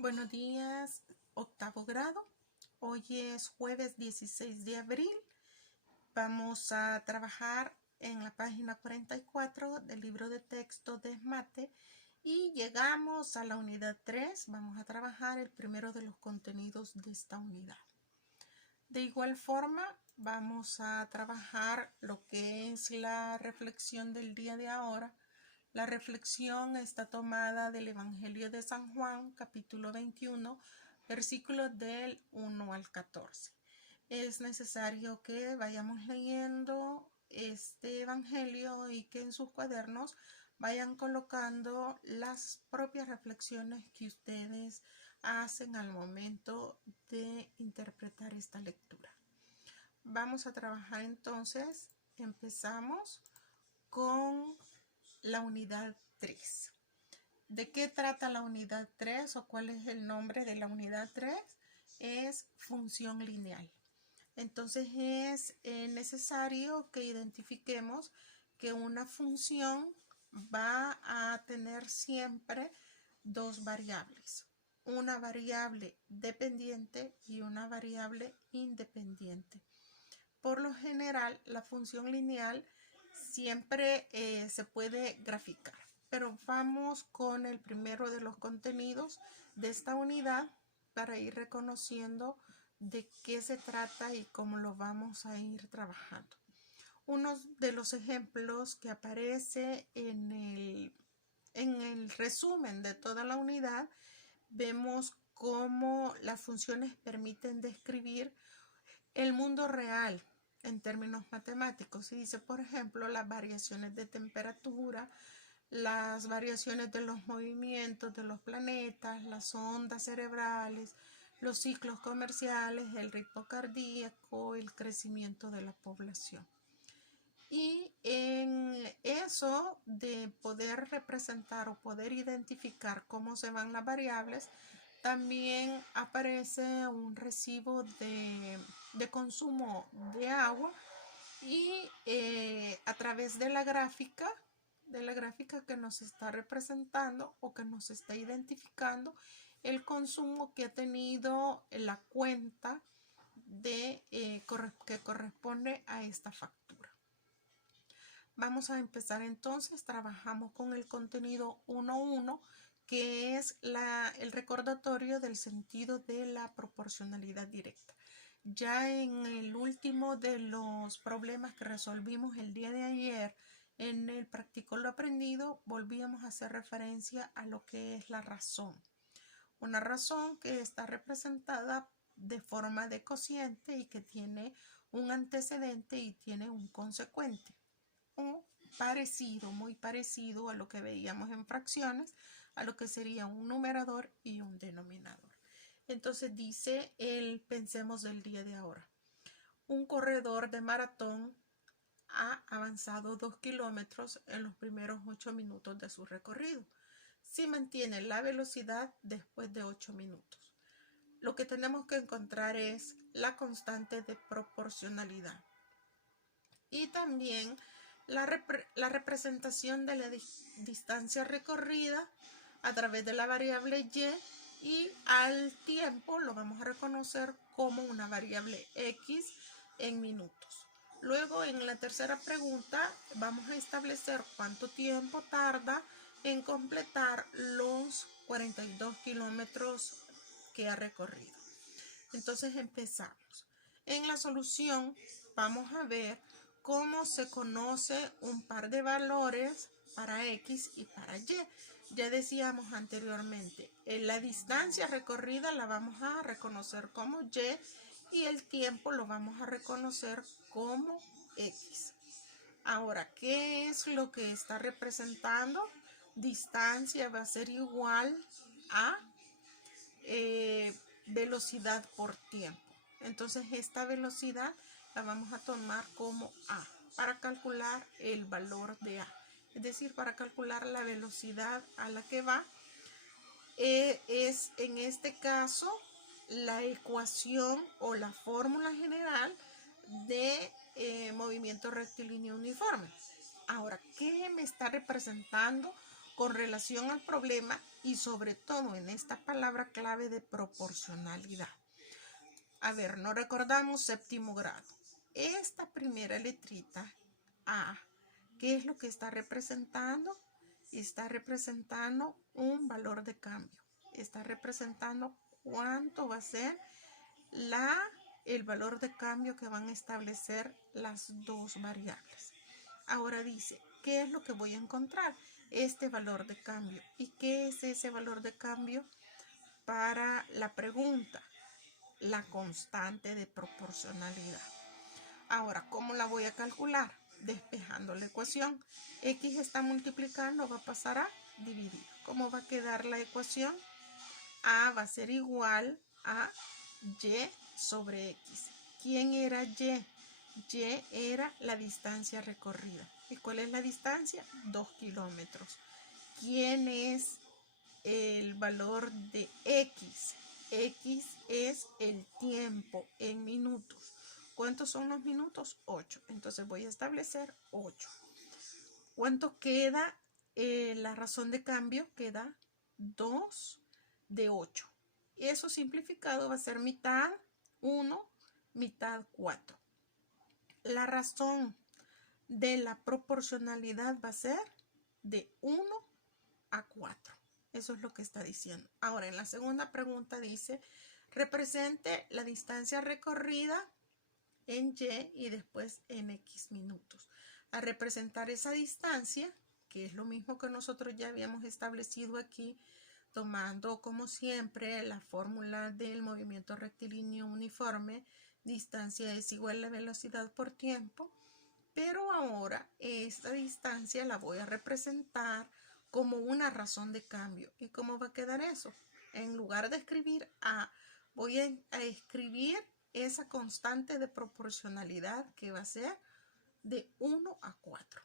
Buenos días, octavo grado. Hoy es jueves 16 de abril. Vamos a trabajar en la página 44 del libro de texto de Mate y llegamos a la unidad 3. Vamos a trabajar el primero de los contenidos de esta unidad. De igual forma, vamos a trabajar lo que es la reflexión del día de ahora. La reflexión está tomada del Evangelio de San Juan, capítulo 21, versículos del 1 al 14. Es necesario que vayamos leyendo este Evangelio y que en sus cuadernos vayan colocando las propias reflexiones que ustedes hacen al momento de interpretar esta lectura. Vamos a trabajar entonces. Empezamos con la unidad 3. ¿De qué trata la unidad 3 o cuál es el nombre de la unidad 3? Es función lineal. Entonces es necesario que identifiquemos que una función va a tener siempre dos variables, una variable dependiente y una variable independiente. Por lo general, la función lineal siempre se puede graficar, pero vamos con el primero de los contenidos de esta unidad para ir reconociendo de qué se trata y cómo lo vamos a ir trabajando. Uno de los ejemplos que aparece en el resumen de toda la unidad, vemos cómo las funciones permiten describir el mundo real en términos matemáticos. Y dice, por ejemplo, las variaciones de temperatura, las variaciones de los movimientos de los planetas, las ondas cerebrales, los ciclos comerciales, el ritmo cardíaco, el crecimiento de la población. Y en eso de poder representar o poder identificar cómo se van las variables, también aparece un recibo de consumo de agua y a través de la gráfica que nos está representando o que nos está identificando el consumo que ha tenido la cuenta que corresponde a esta factura. Vamos a empezar entonces. Trabajamos con el contenido 1.1, que es el recordatorio del sentido de la proporcionalidad directa. Ya en el último de los problemas que resolvimos el día de ayer, en el Practicó lo aprendido, volvíamos a hacer referencia a lo que es la razón. Una razón que está representada de forma de cociente y que tiene un antecedente y tiene un consecuente. Muy parecido a lo que veíamos en fracciones, a lo que sería un numerador y un denominador. Entonces dice pensemos del día de ahora. Un corredor de maratón ha avanzado 2 kilómetros en los primeros 8 minutos de su recorrido. Si mantiene la velocidad después de 8 minutos. Lo que tenemos que encontrar es la constante de proporcionalidad. Y también la representación de la distancia recorrida a través de la variable y al tiempo lo vamos a reconocer como una variable x en minutos. Luego en la tercera pregunta vamos a establecer cuánto tiempo tarda en completar los 42 kilómetros que ha recorrido. Entonces empezamos. En la solución vamos a ver cómo se conoce un par de valores para X y para Y. Ya decíamos anteriormente, la distancia recorrida la vamos a reconocer como Y el tiempo lo vamos a reconocer como X. Ahora, ¿qué es lo que está representando? Distancia va a ser igual a velocidad por tiempo. Entonces esta velocidad la vamos a tomar como A para calcular el valor de A. Es decir, para calcular la velocidad a la que va. Es en este caso la ecuación o la fórmula general de movimiento rectilíneo uniforme. Ahora, ¿qué me está representando con relación al problema? y sobre todo en esta palabra clave de proporcionalidad. A ver, no recordamos séptimo grado. Esta primera letrita A, ¿qué es lo que está representando? Está representando un valor de cambio. Está representando cuánto va a ser el valor de cambio que van a establecer las dos variables. Ahora dice, ¿qué es lo que voy a encontrar? Este valor de cambio. ¿Y qué es ese valor de cambio? Para la pregunta, la constante de proporcionalidad. Ahora, ¿cómo la voy a calcular? Despejando la ecuación. X está multiplicando, va a pasar a dividir. ¿Cómo va a quedar la ecuación? A va a ser igual a Y sobre X. ¿Quién era Y? Y era la distancia recorrida. ¿Y cuál es la distancia? 2 kilómetros. ¿Quién es el valor de X? X es el tiempo en minutos. ¿Cuántos son los minutos? 8. Entonces voy a establecer 8. ¿Cuánto queda? La razón de cambio queda 2 de 8. Eso simplificado va a ser mitad 1, mitad 4. La razón de la proporcionalidad va a ser de 1 a 4. Eso es lo que está diciendo. Ahora, en la segunda pregunta dice, represente la distancia recorrida en Y y después en X minutos. A representar esa distancia, que es lo mismo que nosotros ya habíamos establecido aquí, tomando como siempre la fórmula del movimiento rectilíneo uniforme, distancia es igual a la velocidad por tiempo, pero ahora esta distancia la voy a representar como una razón de cambio. ¿Y cómo va a quedar eso? En lugar de escribir A, voy a escribir esa constante de proporcionalidad que va a ser de 1 a 4.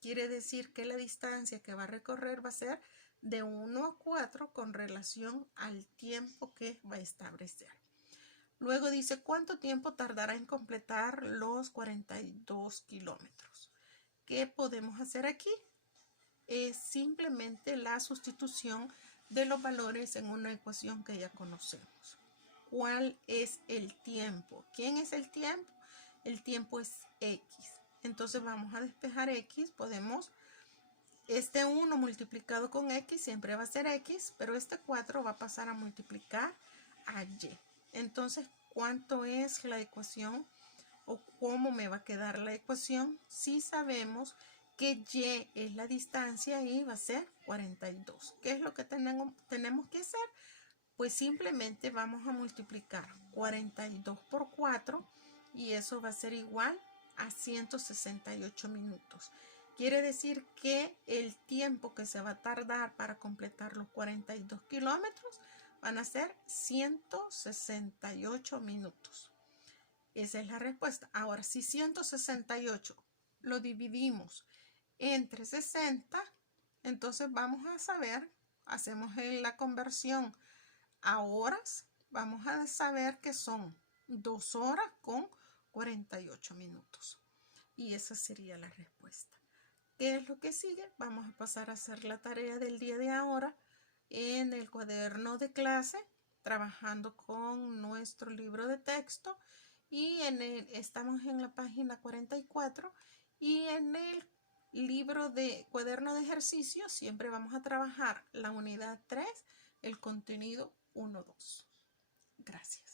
Quiere decir que la distancia que va a recorrer va a ser de 1 a 4 con relación al tiempo que va a establecer. Luego dice, ¿cuánto tiempo tardará en completar los 42 kilómetros? ¿Qué podemos hacer aquí? Es simplemente la sustitución de los valores en una ecuación que ya conocemos. ¿Cuál es el tiempo? ¿Quién es el tiempo? El tiempo es X. Entonces vamos a despejar X. Podemos, este 1 multiplicado con X siempre va a ser X, pero este 4 va a pasar a multiplicar a Y. Entonces, ¿cuánto es la ecuación? ¿O cómo me va a quedar la ecuación? Si sabemos que Y es la distancia y va a ser 42. ¿Qué es lo que tenemos que hacer? Pues simplemente vamos a multiplicar 42 por 4 y eso va a ser igual a 168 minutos. Quiere decir que el tiempo que se va a tardar para completar los 42 kilómetros van a ser 168 minutos. Esa es la respuesta. Ahora, si 168 lo dividimos entre 60, entonces vamos a saber, hacemos la conversión a horas, vamos a saber que son 2 horas con 48 minutos. Y esa sería la respuesta. ¿Qué es lo que sigue? Vamos a pasar a hacer la tarea del día de ahora en el cuaderno de clase, trabajando con nuestro libro de texto. Y estamos en la página 44 y en el libro de cuaderno de ejercicio siempre vamos a trabajar la unidad 3, el contenido 1-2. Gracias.